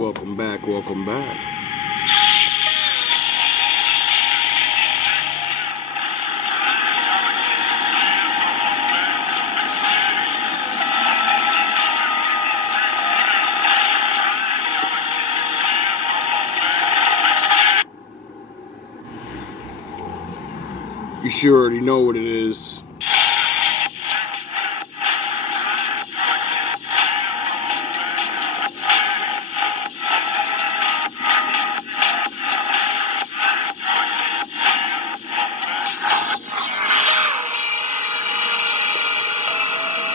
Welcome back, welcome back. You sure already know what it is.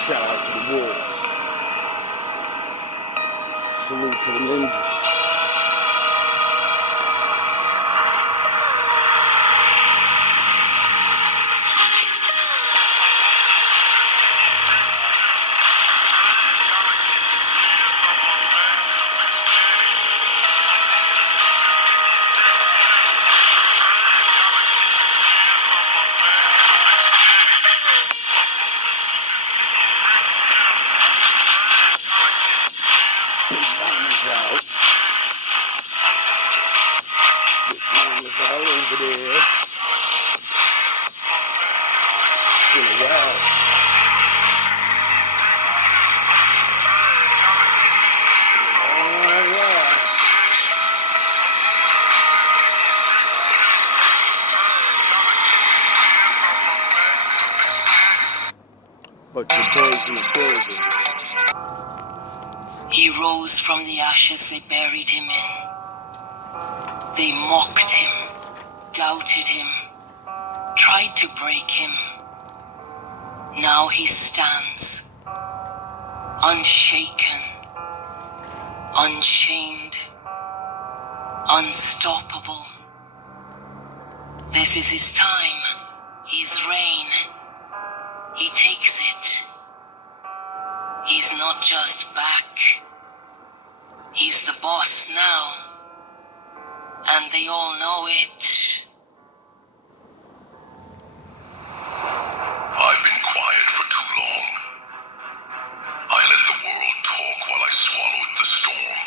Shout out to the wolves. Salute to the ninjas. Out over there. It's been a while. Oh, yeah. But the boys in the building. He rose from the ashes they buried him in. They mocked him, doubted him, tried to break him. Now he stands, unshaken, unchained, unstoppable. This is his time, his reign. He takes it. He's not just back. He's the boss now. And they all know it. I've been quiet for too long. I let the world talk while I swallowed the storm.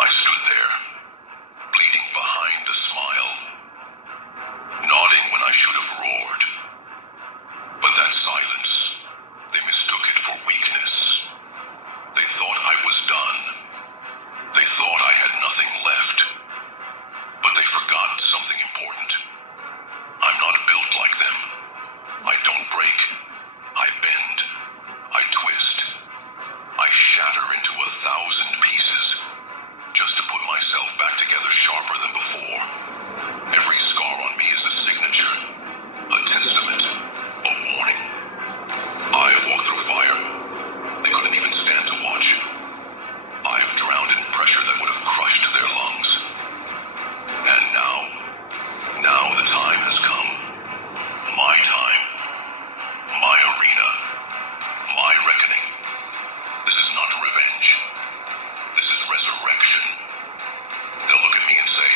I stood there, bleeding behind a smile, nodding when I should have roared. But that silence, they mistook it for weakness. They thought I was done. They thought I had nothing left. But they forgot something important. I'm not built like them. I don't break. I bend. I twist. I shatter into 1,000 pieces just to put myself back together sharper than before. Every scar on me is a signature, a testament, a warning. I've walked through fire. They couldn't even stand to watch. I've drowned in pressure that would have crushed their lungs. And now the time has come. My time. My arena. My reckoning. This is not revenge. This is resurrection. They'll look at me and say,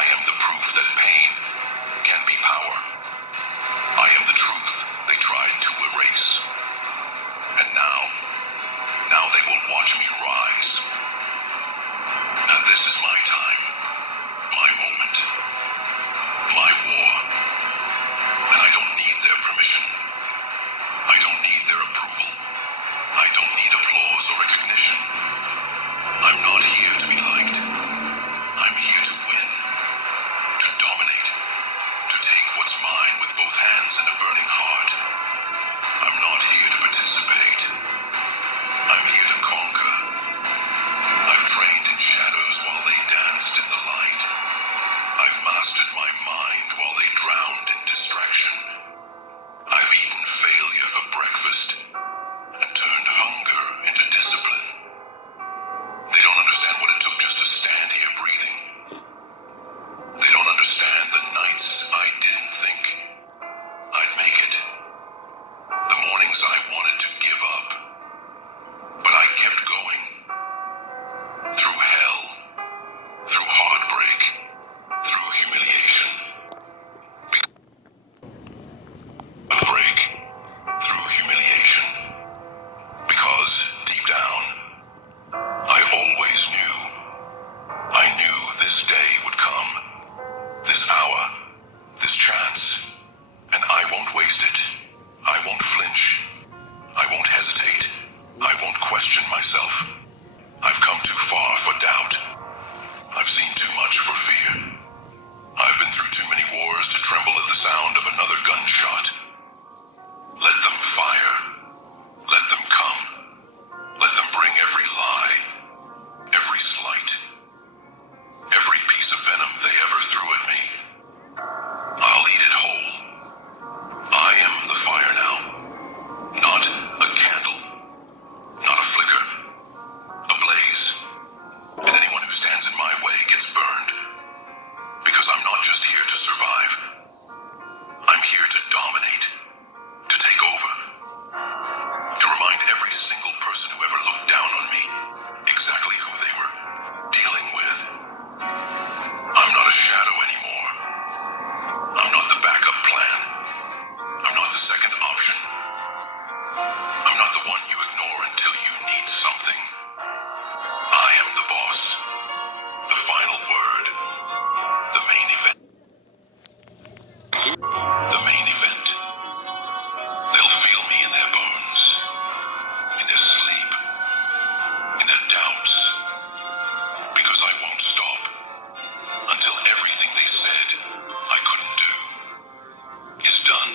I am the proof that pain can be power. I am the truth they tried to erase. And now they will watch me rise. Now this is my time, my moment, my war. And I don't need their permission. I don't need their approval. I don't need applause or recognition. I'm not here to be liked. I'm here to win, to dominate, to take what's mine with both hands and a burning heart. I'm not here to participate. I'm here to conquer. I've trained in shadows while they danced in the light. I've mastered my mind while they drowned in distraction. I've eaten failure for breakfast and turned hunger into discipline. They don't understand what it took just to stand here breathing. They don't understand the nights I didn't think I'd make it. The mornings I wanted to give up. But I kept going. Through hell, through heartbreak, through humiliation. Break, through humiliation. Because deep down, I always knew. I knew this day would come. This hour, this chance. And I won't waste it. I won't flinch. I won't hesitate. I won't question myself. I've come too far for doubt. I've seen too much for fear. I've been through too many wars to tremble at the sound of another gunshot. Let them fire. Let them come. Let them bring every lie, every slight, every piece of venom they ever threw at me. I'll eat it whole. I am the fire now. Not a candle. Not a flicker. A blaze. And anyone who stands in my way gets burned. Because I'm not just here to survive. I'm here to dominate. To take over. To remind every single person who ever looked down on me exactly who they were dealing with. I'm not a shadow anymore. I'm not the backup plan. I'm not the second option. I'm not the one you ignore until you need something. I am the boss. The final word. The main event. The main event. They'll feel me in their bones. In their sleep. In their doubts. Because I won't stop. Until everything they said I couldn't do is done.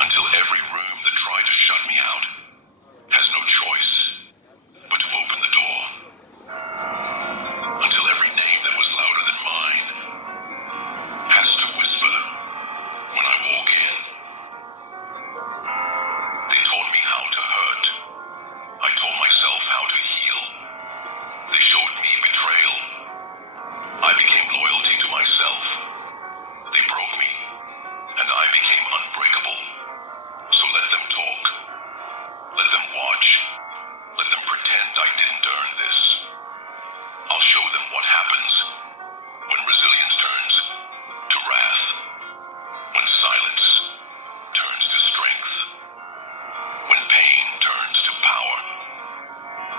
Until every room that tried to shut me out has no choice but to open the door. Until every name that was louder than mine has to whisper when I walk in. They taught me how to hurt. I taught myself how to heal. They showed me betrayal. I became loyalty to myself. They broke me, and I became unbreakable. So let them talk. Let them watch. Let them pretend I didn't earn this. I'll show them what happens when resilience turns to wrath. When silence turns to strength. When pain turns to power.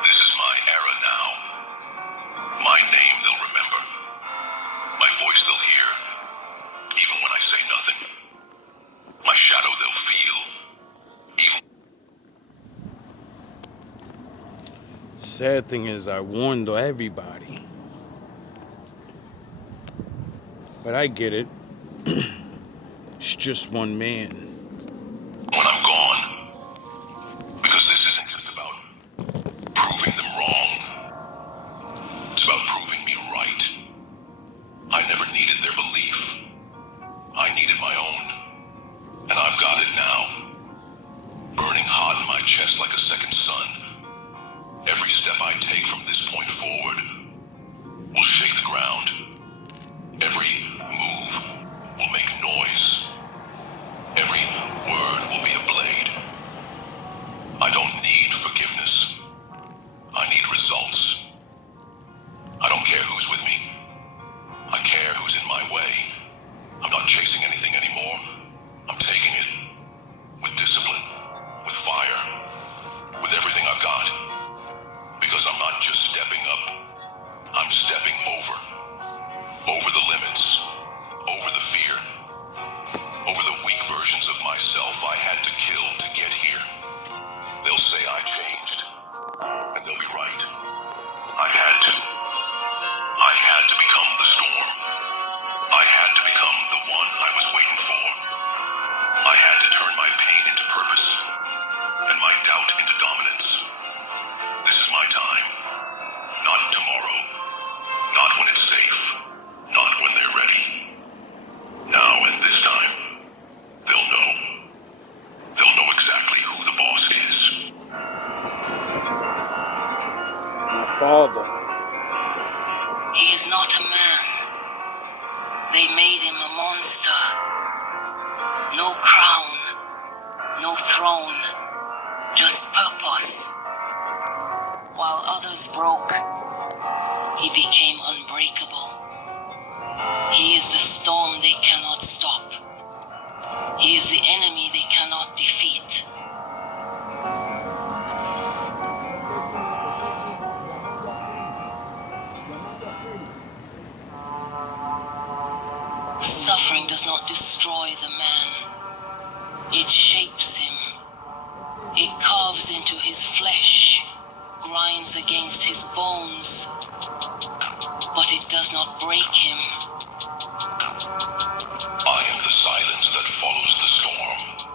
This is my era now. My name they'll remember. My voice they'll hear. Even when I say nothing. My shadow they'll feel. Even Sad thing is, I warned everybody. But I get it. It's just one man. when I'm gone. Because this isn't just about proving them wrong. It's about proving me right. I never needed their belief. I needed my own. And I've got it now. Burning hot in my chest like a second sun. Every step I take from this point forward will shake the ground. Every move will make noise. Every He is not a man. They made him a monster. No crown, no throne, just purpose. While others broke, he became unbreakable. He is the storm they cannot stop. He is the enemy they cannot defeat. Suffering does not destroy the man. It shapes him. It carves into his flesh, grinds against his bones, but it does not break him. I am the silence that follows the storm,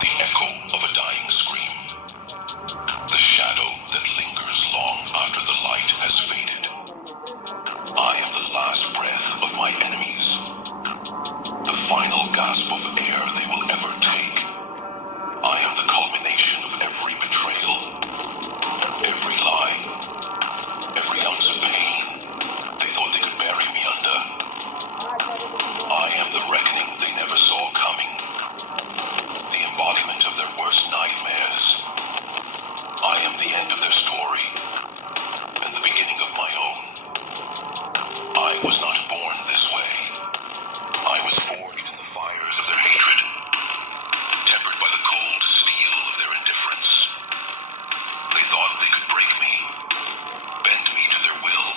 the echo of a dying scream, the shadow that lingers long after the light has faded. I am the last breath of my enemies, the final gasp of air they will ever take. I am the culmination of every betrayal, every lie, every ounce of pain they thought they could bury me under. I am the reckoning they never saw coming, the embodiment of their worst nightmares. I am the end of their story, and the beginning of my own. I was not born this way. I was forged in the fires of their hatred, tempered by the cold steel of their indifference. They thought they could break me, bend me to their will,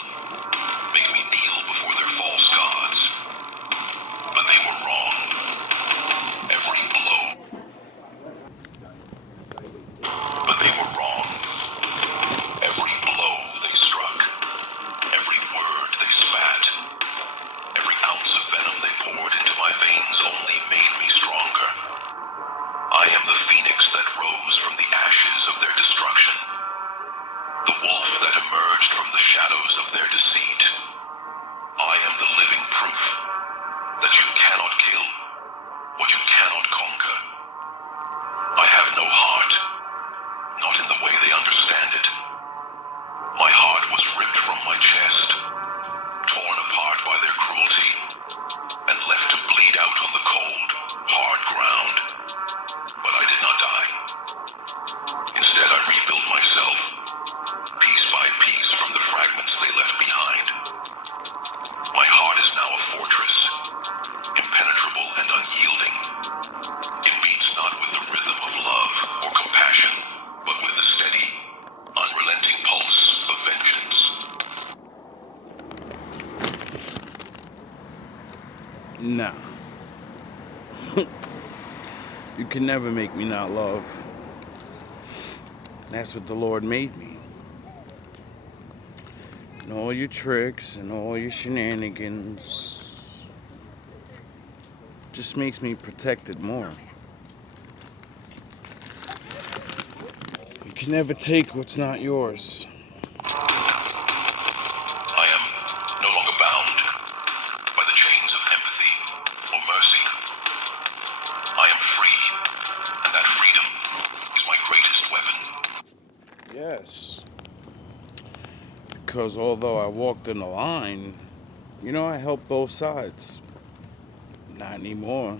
make me kneel before their false gods. But they were wrong. Every blow. But they were wrong. Every blow they struck, every word they spat, every ounce of venom they poured into my veins only made me stronger. I am the phoenix that rose from the ashes of their destruction, the wolf that emerged from the shadows of their deceit. I am the living proof that you cannot kill what you cannot conquer. I have no heart, not in the way they understand it. My heart was ripped from my chest, torn apart by their cruelty, and left to bleed out on the cold, hard ground. But I did not die. Instead, I rebuilt myself, piece by piece from the fragments they left behind. My heart is now a fortress, impenetrable and unyielding. It beats not with the rhythm of love or compassion, but with the steady, unrelenting pulse of vengeance. Nah. You can never make me not love. That's what the Lord made me. And all your tricks and all your shenanigans just makes me protect it more. You can never take what's not yours. I am no longer bound by the chains of empathy or mercy. I am free, and that freedom is my greatest weapon. Yes. Because although I walked in the line, I helped both sides. Not anymore.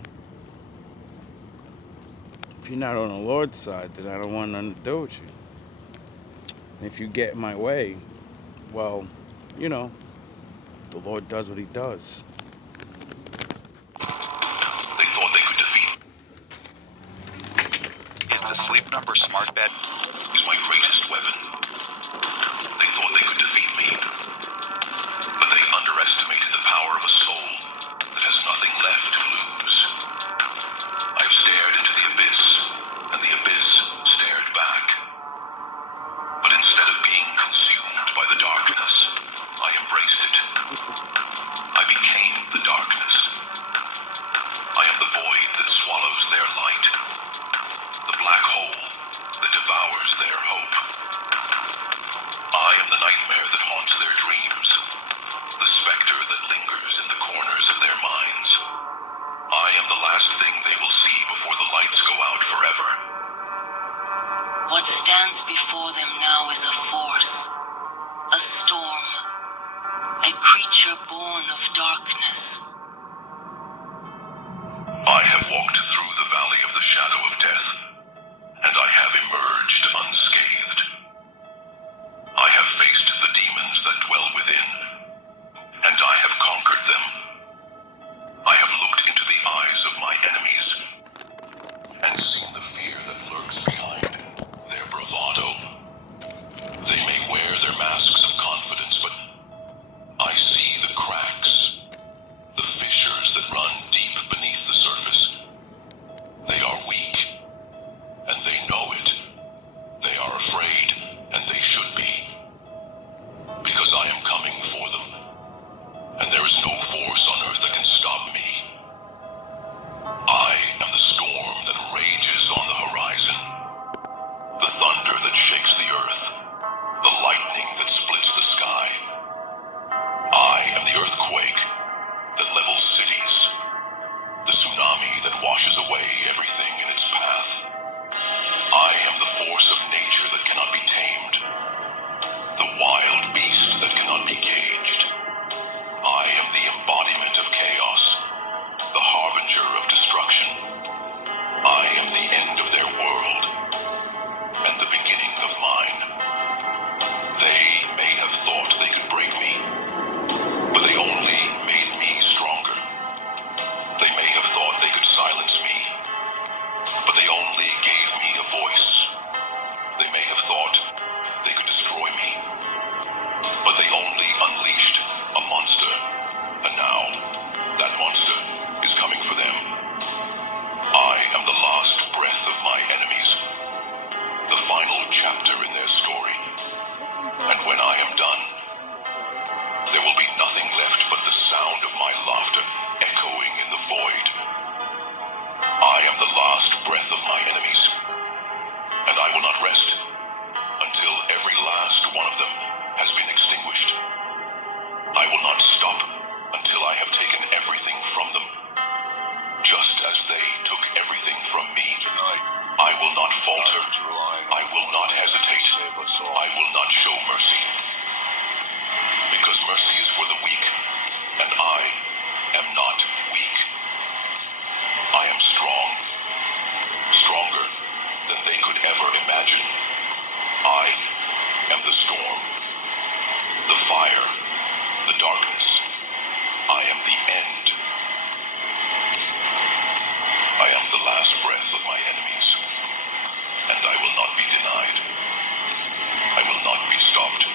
If you're not on the Lord's side, then I don't want nothing to do with you. And if you get in my way, well, the Lord does what he does. They thought they could defeat Is the Sleep Number smart bed? is my greatest weapon. They thought they could defeat me, but they underestimated the power of a soul that has nothing left to lose. I have stared into the abyss, and the abyss stared back. But instead of being consumed by the darkness, I embraced it. I became the darkness. I am the void that swallows their light, the black hole that devours their hope. I am the nightmare that haunts their dreams, the specter that lingers in the corners of their minds. I am the last thing they will see before the lights go out forever. What stands before them now is a force, a creature born of darkness. I have walked through the valley of the shadow of death, and I have emerged unscathed. I have faced the demons that dwell within, and I have conquered them. I have looked into the eyes of my enemies, and seen the fear that lurks behind their bravado. They may wear their masks of confidence, but I see the cracks, the fissures that run deep beneath the surface. They are weak, and they know it. They are afraid, and they should be, because I am coming for them, and there is no force on earth that can stop me. I am the storm that rages on the horizon, the thunder that shakes the earth, the lightning that splits the sky. I am the earthquake that levels cities, the tsunami that washes away everything in its path. I am the force of nature that cannot be tamed, the wild beast that cannot be caged. I am the embodiment of chaos, the harbinger of destruction. I am the end of their world, and the beginning of mine. They may have thought they could break me, but they only made me stronger. They may have thought they could silence me, but they only gave me a voice. They may have thought they could destroy me, but they only unleashed a monster. And now, that monster is coming for them. I am the last breath of my enemies, the final chapter in their story. And when I am done, there will be nothing left but the sound of my laughter echoing in the void. I am the last breath of my enemies, and I will not rest until every last one of them has been extinguished. I will not stop until I have taken everything from them, just as they took everything from me. I will not falter. I will not hesitate. I will not show mercy. Because mercy is for the weak, and I am not weak. I am strong, stronger than they could ever imagine. I am the storm, the fire, the darkness. I am the end. I am the last breath of my enemies, and I will not be denied. I will not be stopped.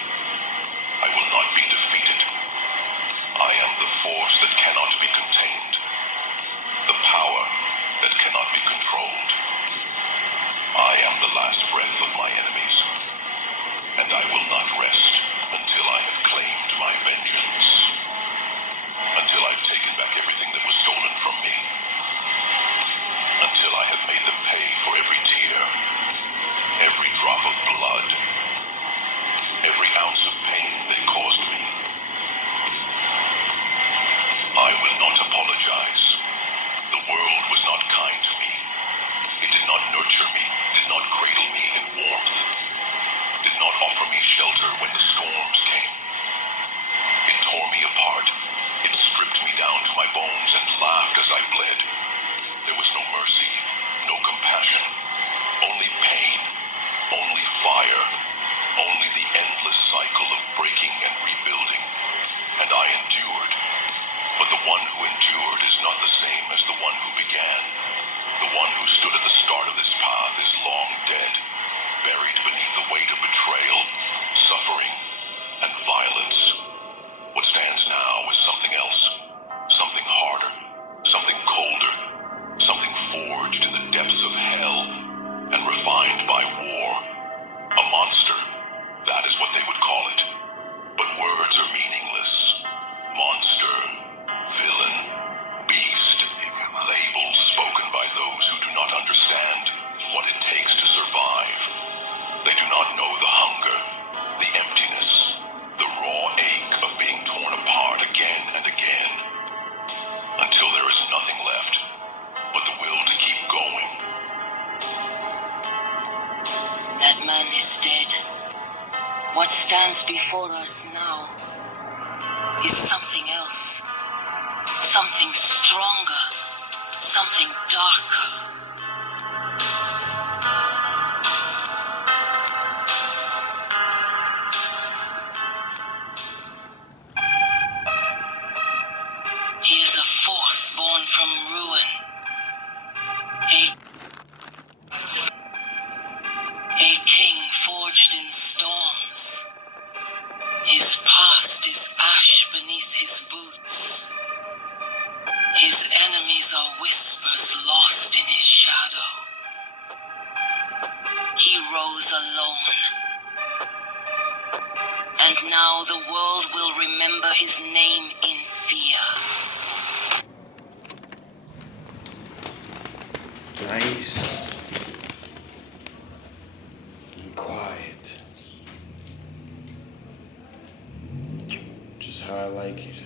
I will not be defeated. I am the force that cannot be contained, the power that cannot be controlled. I am the last breath of my enemies, and I will not rest until I have claimed my vengeance, until I've taken back everything that was stolen from me, until I have made them pay for every tear, every drop of blood, every ounce of pain they caused me. I will not apologize. The world was not kind to me. It did not nurture me, did not cradle me in warmth, did not offer me shelter when the storms came. It tore me apart. It stripped me down to my bones and laughed as I bled. There was no mercy, no compassion, only pain, only fire, only the endless cycle of breaking and rebuilding. And I endured. But the one who endured is not the same as the one who began. The one who stood at the start of this path is long dead, buried beneath the weight of betrayal, suffering, and violence. What stands now is something else, something harder, something colder, something forged in the depths of hell and refined by war. A monster, that is what they would call it. But words are meaningless. Monster, villain, beast, labels spoken by those who do not understand what it takes to survive. They do not know the hunger, the emptiness, the raw ache of being torn apart again and again, until there is nothing left but the will to keep going. That man is dead. What stands before us now? is something else. Something stronger. Something darker. He is a force born from ruin. A king forged in storms. His past is ash beneath his boots. His enemies are whispers lost in his shadow. He rose alone. And now the world will remember his name in fear. Nice and quiet. Just how I like it.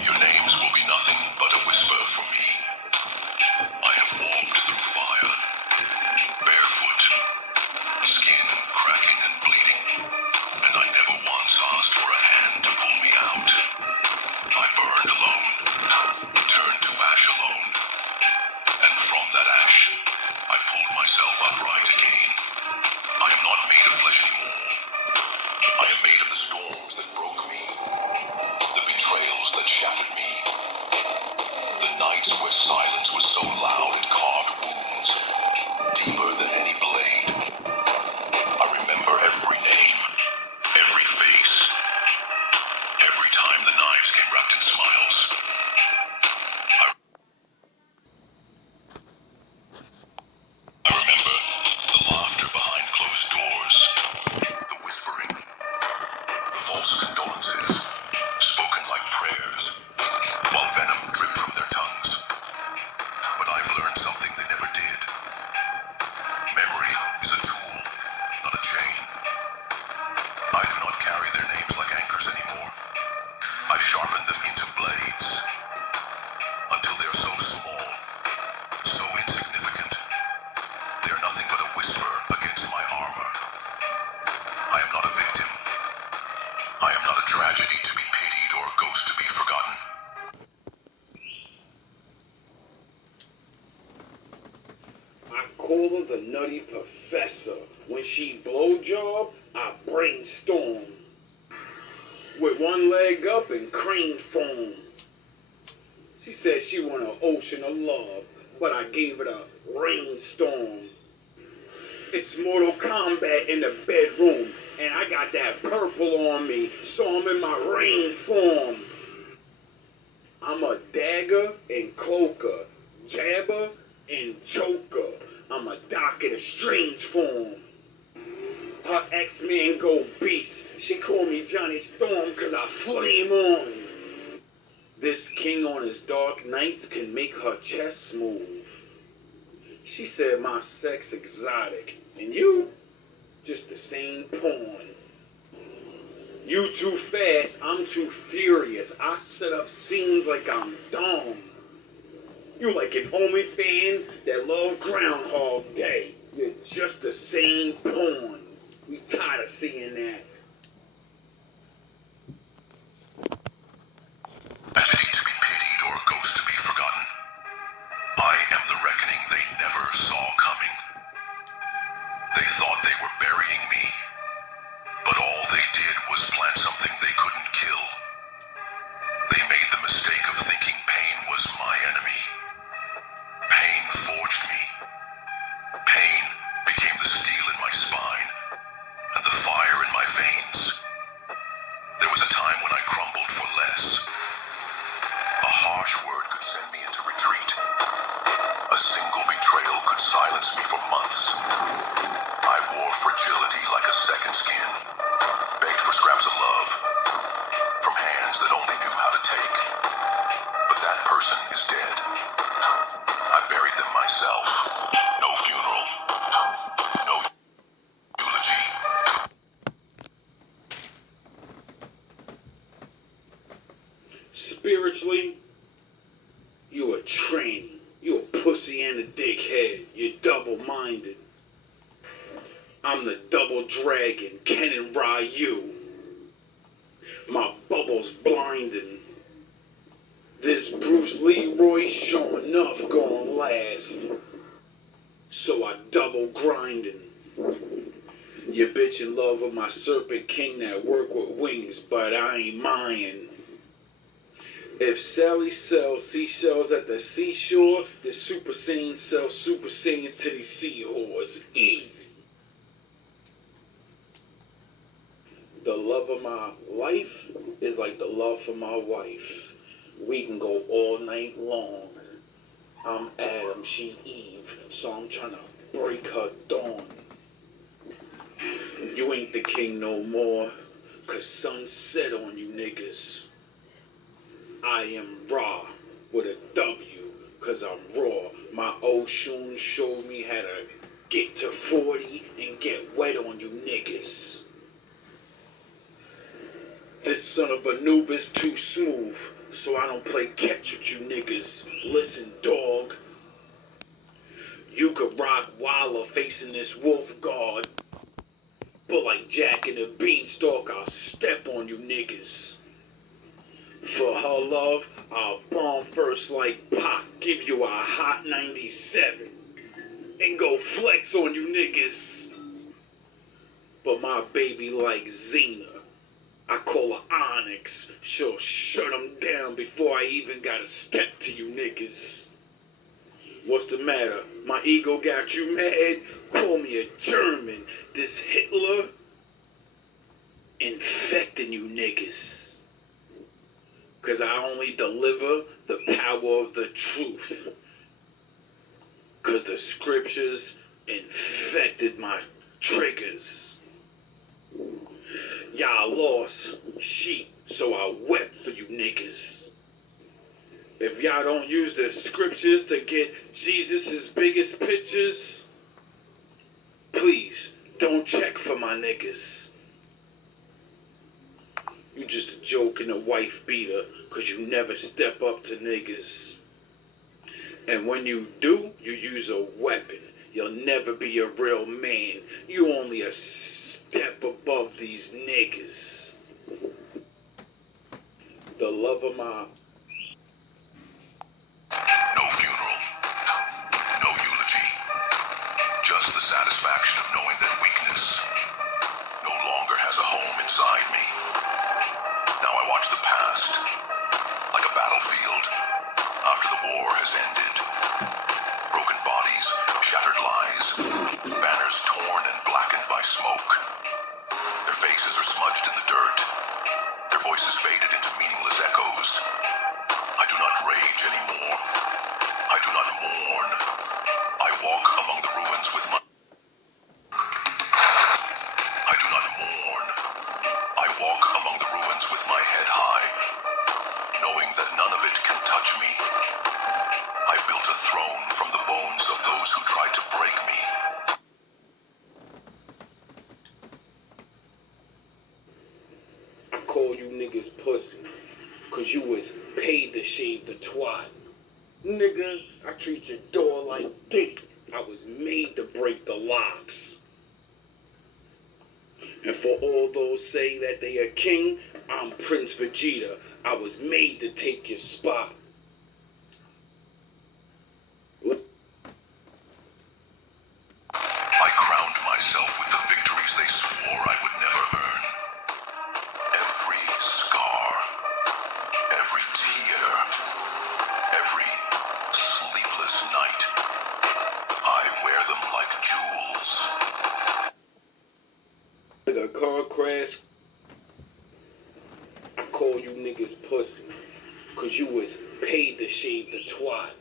Your names will be nothing but a whisper for me. I have walked through fire, barefoot, skin cracking and bleeding, and I never once asked for a hand to pull me out. I burned alone, turned to ash alone, and from that ash, I pulled myself upright again. I am not made of flesh anymore. I am made of the storms that broke me, the betrayals that shattered me, the nights where silence was so loud it carved wounds, deeper than any blade. I remember every name, every face, every time the knives came wrapped in smiles. I remember the laughter behind closed doors, the whispering, false condolences, spoken like prayers, while venom dripped from their tongues. But I've learned something they never did. Memory is a tool, not a chain. I do not carry their names like anchors anymore. I sharpen them into blades, until they are so small, so insignificant. They are nothing but a whisper against my armor. I am not a victim. I am not a tragedy to be pitied or a ghost to be forgotten. I call her the Nutty Professor. When she blowjob, I brainstorm. With one leg up and crane form. She said she want an ocean of love, but I gave it a rainstorm. It's Mortal Kombat in the bedroom, and I got that purple on me, so I'm in my rain form. I'm a dagger and cloaker, jabber and joker. I'm a Doctor Strange form. Her X-Men go beast. She call me Johnny Storm cause I flame on. This king on his dark nights can make her chest smooth. She said my sex exotic, and you just the same porn. You too fast, I'm too furious. I set up scenes like I'm dumb. You like an OnlyFan that love Groundhog Day. You're just the same porn. We tired of seeing that. Tragedy to be pitied or a ghost to be forgotten. I am the reckoning they never saw coming. They thought they were burying me, but all they did was plant something they couldn't kill. They made the mistake of thinking pain was my enemy. Pain forged me. Pain became the steel in my spine and the fire in my veins. There was a time when I crumbled for less. A harsh word could send me into retreat. A single betrayal could silence me for months. I wore fragility like a second skin, begged for scraps of love, from hands that only knew how to take. But that person is dead. I buried them myself. No funeral. No eulogy. Spiritually, You a tranny. You a pussy and a dickhead. You're double-minded. I'm the double dragon, Ken and Ryu. My bubble's blinding. This Bruce Leroy sure enough gon' last. So I double grinding. You bitch in love with my serpent king that work with wings, but I ain't mine. If Sally sells seashells at the seashore, the Super Saiyans sell Super Saiyans to these seahorses. Easy. The love of my life is like the love for my wife. We can go all night long. I'm Adam, she Eve, so I'm trying to break her dawn. You ain't the king no more, 'cause sun set on you niggas. I am Ra with a W, 'cause I'm raw. My Oshun showed me how to get to 40 and get wet on you niggas. This son of Anubis too smooth, so I don't play catch with you niggas. Listen, dog. You could rock Walla facing this wolf guard, but like Jack in the Beanstalk, I'll step on you niggas. For her love, I'll bomb first like Pac, give you a hot 97, and go flex on you niggas. But my baby like Xena. I call her Onyx. She'll shut them down before I even gotta step to you niggas. What's the matter? My ego got you mad? Call me a German. This Hitler infecting you niggas. 'Cause I only deliver the power of the truth. 'Cause the scriptures infected my triggers. Y'all lost sheep, so I wept for you niggas. If y'all don't use the scriptures to get Jesus' biggest pictures, please don't check for my niggas. You just a joke and a wife beater, 'cause you never step up to niggas. And when you do, you use a weapon. You'll never be a real man. You only a step above these niggas. The love of my... No funeral, no eulogy, just the satisfaction of knowing that weakness no longer has a home inside me. Now I watch the past, like a battlefield, after the war has ended. Broken bodies, shattered lies, banners torn and blackened by smoke. Their faces are smudged in the dirt, their voices faded into meaningless echoes. I do not rage anymore. I do not mourn. I walk among the ruins with my... I do not mourn. I walk among the ruins with my head high, knowing that none of it can touch me. I built a throne from the bones of those who tried to break me. I call you niggas pussy, 'cause you was paid to shave the twat. Nigga, I treat your door like dick. I was made to break the locks. And for all those say that they are king, I'm Prince Vegeta. I was made to take your spot. I crowned myself with the victories they swore I would never earn. Every scar, every tear, every sleepless night, I wear them like jewels. Like a car crash, I call you niggas pussy, 'cause you was paid to shave the twat.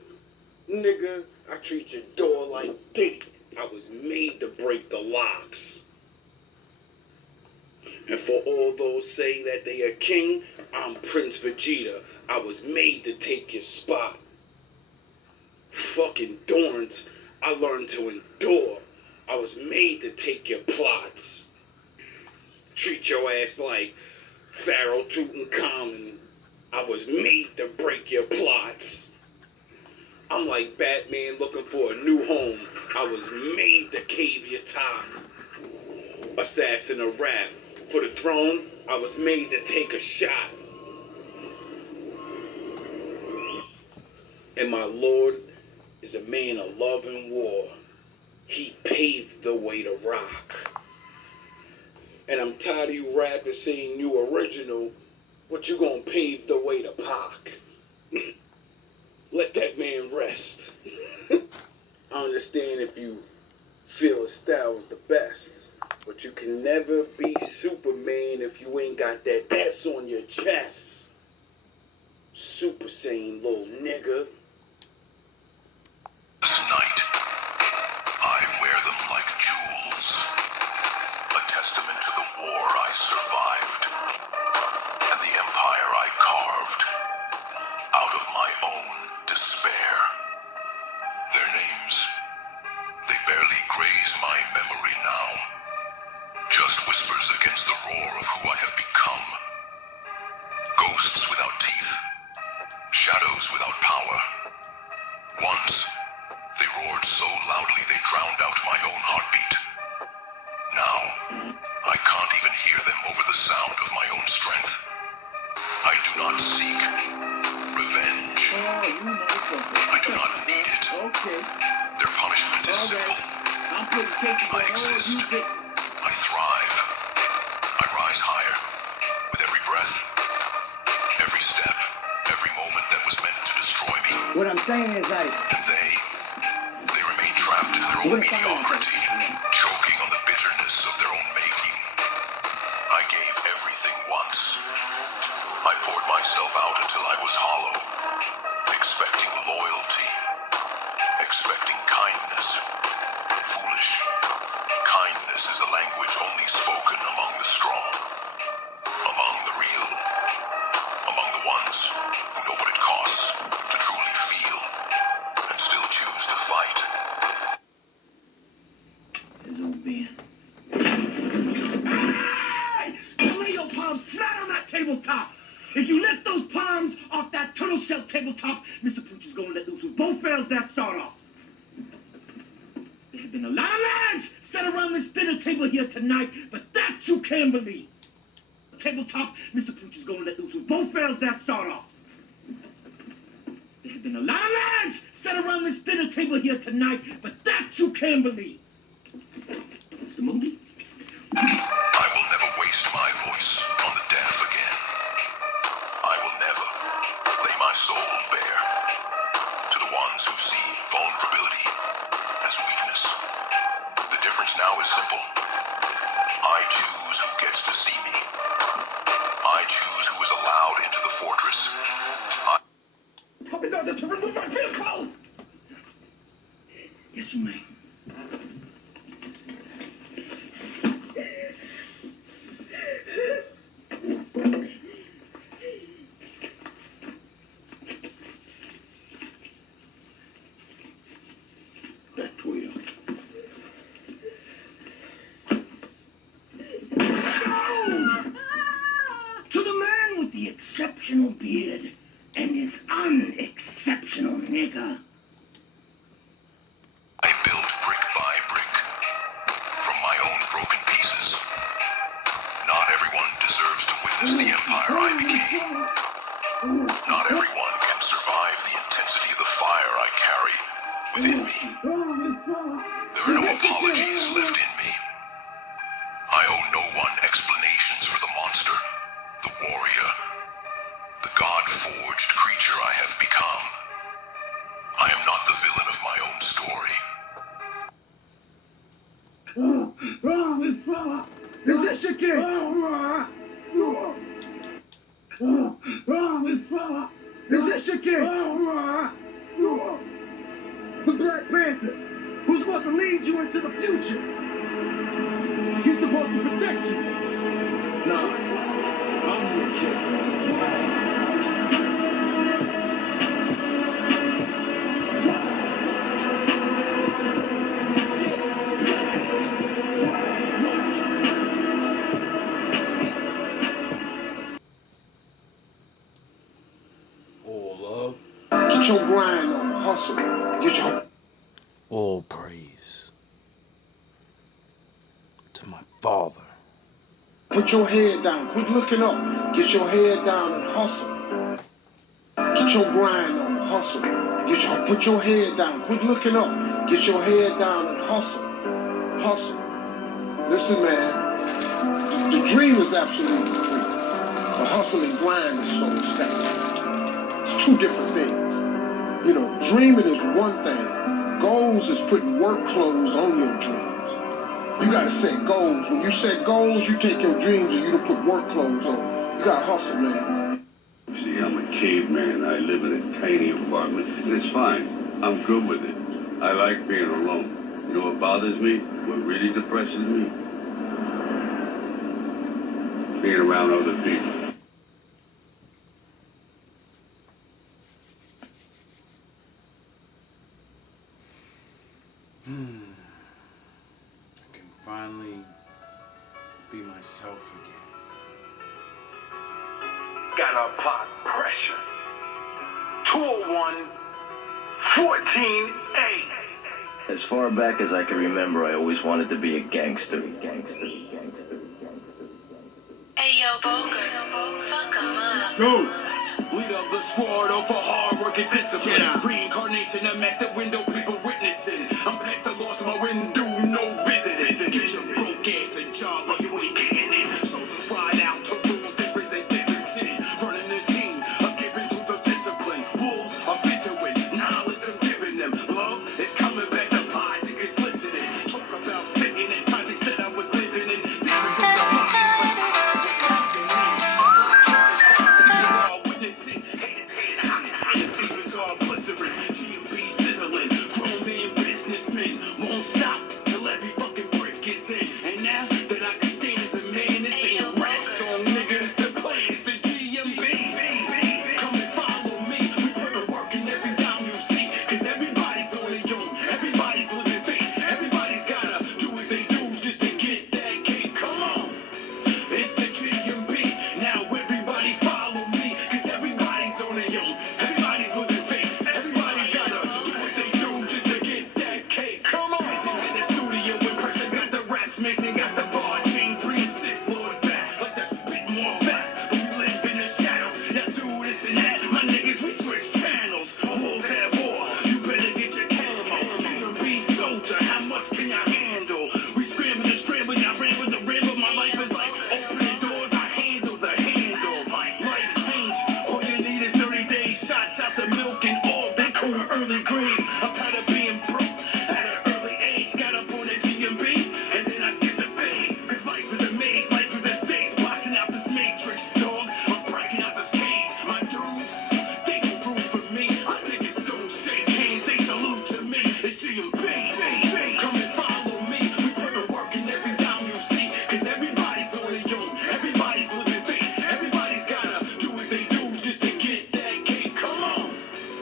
Nigga, I treat your door like dick. I was made to break the locks. And for all those say that they are king, I'm Prince Vegeta. I was made to take your spot. Fuck endurance, I learned to endure. I was made to take your plots. Treat your ass like Pharaoh Tutankhamun. I was made to break your plots. I'm like Batman looking for a new home. I was made to cave your top. Assassin of rap. For the throne, I was made to take a shot. And my lord is a man of love and war. He paved the way to rock. And I'm tired of you rappers saying you original, but you gonna pave the way to Pac. Let that man rest. I understand if you feel his style's the best, but you can never be Superman if you ain't got that S on your chest. Super Saiyan, little nigga. This night, I wear them like jewels, a testament to the war I survived, and the empire I carved out of my own despair. Their names, they barely graze my memory now, just whispers against the roar of who I have become. Ghosts without teeth, shadows without power. Once, they roared so loudly they drowned out my own heartbeat. Now, I can't even hear them over the sound of my own strength. I do not seek revenge. I do not need it. Their punishment is simple. I exist. I thrive. I rise higher. With every breath, every step, every moment that was meant to destroy me. What I'm saying is like... And they remain trapped in their own mediocrity, choking on the bitterness of their own making. I gave everything once. I poured myself out until I was hollow, expecting loyalty, expecting kindness. Foolish. Kindness is a language only spoken among the strong, among the real, among the ones who know what it costs to truly feel and still choose to fight. There's old Ben. Hey! Lay your palms flat on that tabletop. If you lift those palms off that turtle shell tabletop, Mr. Pooch is gonna let loose with both barrels that sawed off. There have been a lot of lies set around this dinner table here tonight, but that you can't believe. Tabletop, Mr. Pooch is gonna let loose with both barrels that sawed off. There have been a lot of lies set around this dinner table here tonight, but that you can't believe. What's the movie? I will never waste my voice on the deaf again. I will never lay my soul bare to the ones who see vulnerability as weakness. The difference now is simple. I choose who gets to see me. I choose who is allowed into the fortress. Probably not to remove my vehicle! Yes, you may. That will. To the man with the exceptional beard and his unexceptional nigger. I built brick by brick from my own broken pieces. Not everyone deserves to witness the empire I became. Not everyone can survive the intensity of the fire I carry within me. There are no apologies left in me. I owe no one explanations for the monster, the warrior, the God-forged creature I have become. I am not the villain of my own story. Miss Fella! Is this your kid? Miss Fella! Is this your kid? The Black Panther, who's supposed to lead you into the future. He's supposed to protect you. Nah, I'm your kid. All love. your grind on, hustle. Get your... All praise to my Father. Put your head down. Quit looking up. Get your head down and hustle. Get your grind on, hustle. Put your head down. Quit looking up. Get your head down and hustle. Hustle. Listen, man. The dream is absolutely free. The hustle and grind is so separate. It's two different things. You know, dreaming is one thing. Goals is putting work clothes on your dreams. You gotta set goals. When you set goals, you take your dreams and you don't put work clothes on. You gotta hustle, man. See, I'm a caveman. I live in a tiny apartment, and it's fine. I'm good with it. I like being alone. You know what bothers me? What really depresses me? Being around other people. I can finally be myself again. Gotta apply pressure. 201 14A. As far back as I can remember, I always wanted to be a gangster. Hey yo, Boger, fuck 'em up. Go! Lead up the squad over hard work and discipline. Reincarnation, a master window, people witnessing. I'm past the loss of my window, no visiting. Get your broke ass a job while you ain't getting it. Soldiers ride out to rules that present difference in. Running the team, I'm giving to the discipline. Wolves are bitter with knowledge I'm giving them. Love is coming back to logic is listening. Talk about fitting in projects that I was living in. Different from the mind. Witnessing, haters hating, hot, fevers are blistering. GMB sizzling, grown men, businessmen won't stop till every fucking brick is in. And now that I can stand as a man, this ain't a rap song, nigga. It's the plan, it's the GMB. Come and follow me. We put the work in every dime you see. Cause everybody's on their own, everybody's living faith. Everybody's gotta do what they do just to get that cake. Come on, it's the GMB. Now everybody follow me. Cause everybody's on their own, everybody's living faith. Everybody's gotta do what they do just to get that cake. Come on, in the studio with pressure, got the raps mixing, got the bar chains, bringing shit flowed back like the spit more fast. But we live in the shadows, y'all do this and that. My niggas, we switch channels. Wolves at war, you better get your camo. GMB soldier, how much can y'all handle? We scramble to scramble, y'all ran with the ramble. My life is like opening doors, I handle the handle. Life change, all you need is 30 days. Shots out the milk and all that cool early grave. I'm tired of being broke at an early age. Got up on the GMB, and then I skipped the phase. Cause life is a maze, life is a stage. Watching out this matrix, dog. I'm breaking out this cage. My dudes, they don't root for me. My niggas don't shake hands, they salute to me. It's GMB. Come and follow me. We put the work in every dime you see. Cause everybody's on their own, everybody's living faith. Everybody's gotta do what they do just to get that cake. Come on,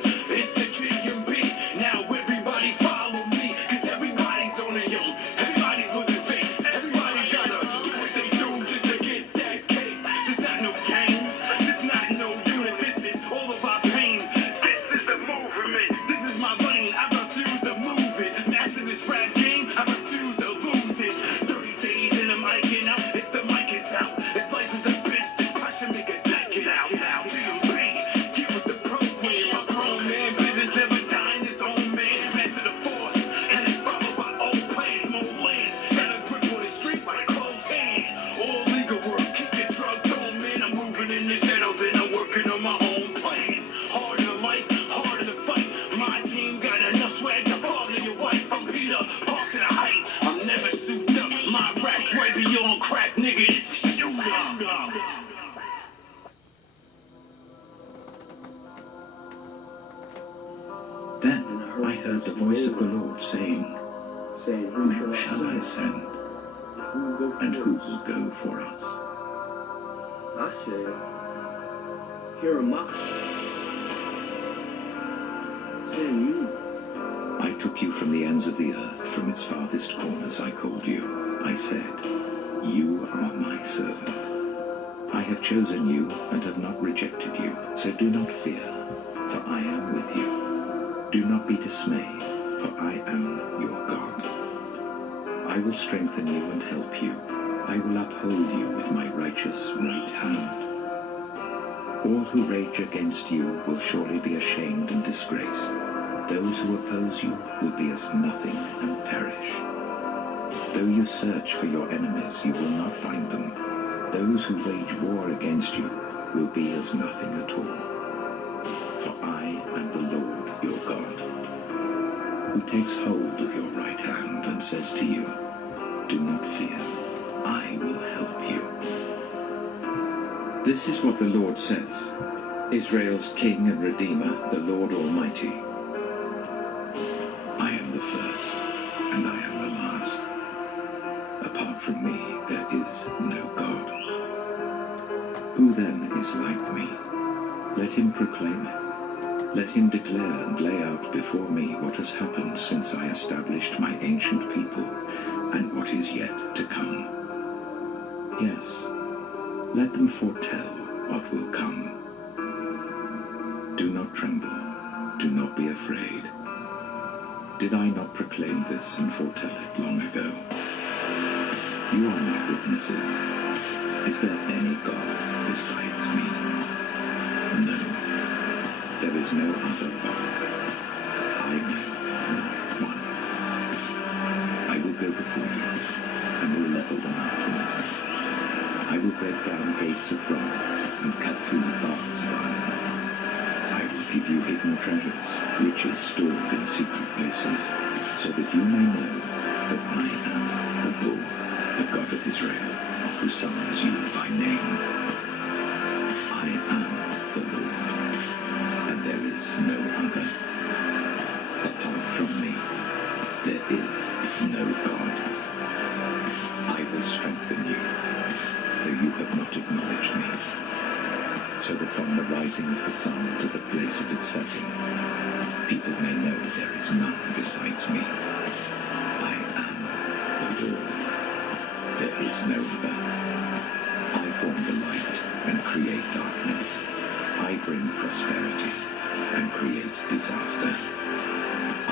it's the GMB. Now everybody follow me. Cause everybody's on their own, everybody's living faith. Everybody's gotta do what they do just to get that cake. There's not no game, there's not no unit. This is all of our pain. This is the movement. This is my lane. I refuse to move it. Master this rap game, I refuse to lose it. 30 days in the mic and out. If the mic is out, if life is a bitch, then pressure make a decade out. GMB, get with the program. A grown man, business never dying his own man. Master the force, and it's followed by old plans, more lands. Got a grip on the streets like closed hands. All legal work, keep your drug on, man. I'm moving in the shadows and I'm working on my own plans. Harder to life, harder to fight. My team got enough swag to follow your wife. From Peter Park to the height. I'm never souped up. My rap's way beyond crack, nigga. This is shoot up. Then I heard the voice of the Lord saying, Whom shall I send? And who will go for us? I said, here am I. Send me. I took you from the ends of the earth, from its farthest corners I called you. I said, You are my servant. I have chosen you and have not rejected you, so do not fear. for I am with you. Do not be dismayed, for I am your God. I will strengthen you and help you. I will uphold you with my righteous right hand. All who rage against you will surely be ashamed and disgraced. Those who oppose you will be as nothing and perish. Though you search for your enemies, you will not find them. Those who wage war against you will be as nothing at all. For I am the Lord your God, who takes hold of your right hand and says to you, do not fear, I will help you. This is what the Lord says, Israel's King and Redeemer, the Lord Almighty. I am the first, and I am the last. Apart from me, there is no God. Who then is like me? Let him proclaim it. Let him declare and lay out before me what has happened since I established my ancient people, and what is yet to come. Yes, let them foretell what will come. Do not tremble, do not be afraid. Did I not proclaim this and foretell it long ago? You are my witnesses. Is there any God besides me? No, there is no other God. I know not one. I will go before you, and will level the mountains. I will break down gates of bronze, and cut through bars of iron. I will give you hidden treasures, riches stored in secret places, so that you may know that I am the Lord, the God of Israel, who summons you by name. I am the Lord, and there is no other. Apart from me, there is no God. I will strengthen you, though you have not acknowledged me, so that from the rising of the sun to the place of its setting, people may know there is none besides me. I am the Lord. There is no other. I form the light and create darkness. I bring prosperity and create disaster. I,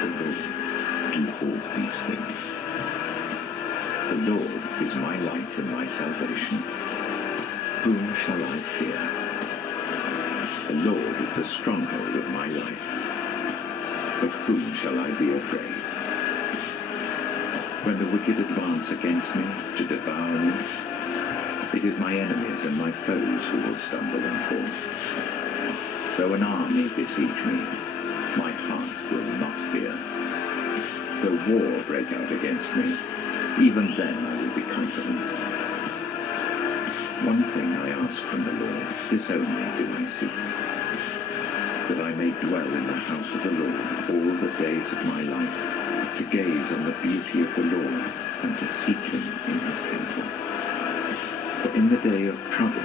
the Lord, do all these things. The Lord is my light and my salvation. Whom shall I fear? The Lord is the stronghold of my life. Of whom shall I be afraid? When the wicked advance against me to devour me, it is my enemies and my foes who will stumble and fall. Though an army besiege me, my heart will not fear. Though war break out against me, even then I will be confident. One thing I ask from the Lord, this only do I seek, that I may dwell in the house of the Lord all the days of my life, to gaze on the beauty of the Lord and to seek him in his temple. For in the day of trouble,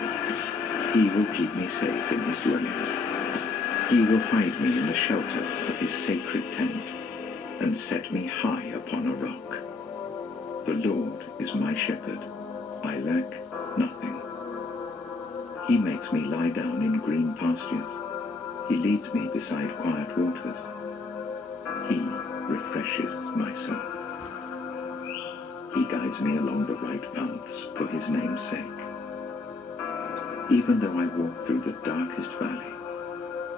he will keep me safe in his dwelling. He will hide me in the shelter of his sacred tent and set me high upon a rock. The Lord is my shepherd. I lack nothing. He makes me lie down in green pastures. He leads me beside quiet waters. He refreshes my soul. He guides me along the right paths for his name's sake. Even though I walk through the darkest valley,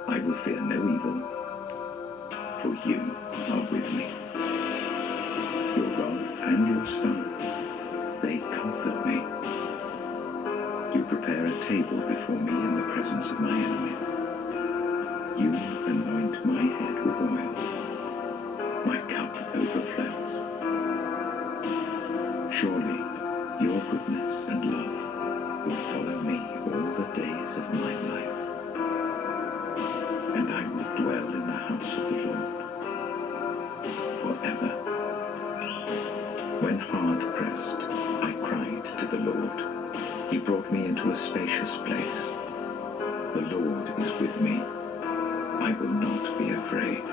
I will fear no evil, for you are with me. Your rod and your staff, they comfort me. You prepare a table before me in the presence of my enemies. You anoint my head with oil. My cup overflows. Surely your goodness and love will follow me all the days of my life, and I will dwell in the house of the Lord forever. When hard pressed, I cried to the Lord. He brought me into a spacious place. The Lord is with me. I will not be afraid.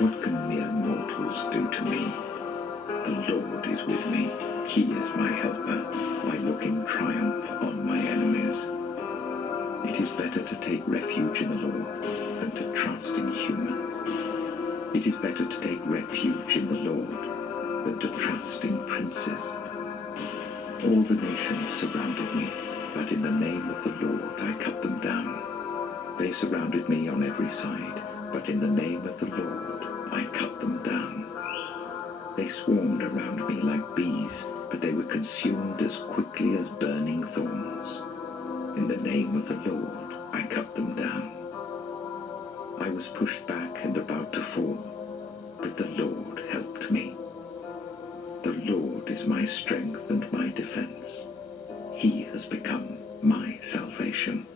What can mere mortals do to me? The Lord is with me. He is my helper. I look in triumph on my enemies. It is better to take refuge in the Lord than to trust in humans. It is better to take refuge in the Lord than to trust in princes. All the nations surrounded me, but in the name of the Lord I cut them down. They surrounded me on every side, but in the name of the Lord I cut them down. They swarmed around me like bees, but they were consumed as quickly as burning thorns. In the name of the Lord I cut them down. I was pushed back and about to fall, but the Lord helped me. The Lord is my strength and my defense. He has become my salvation.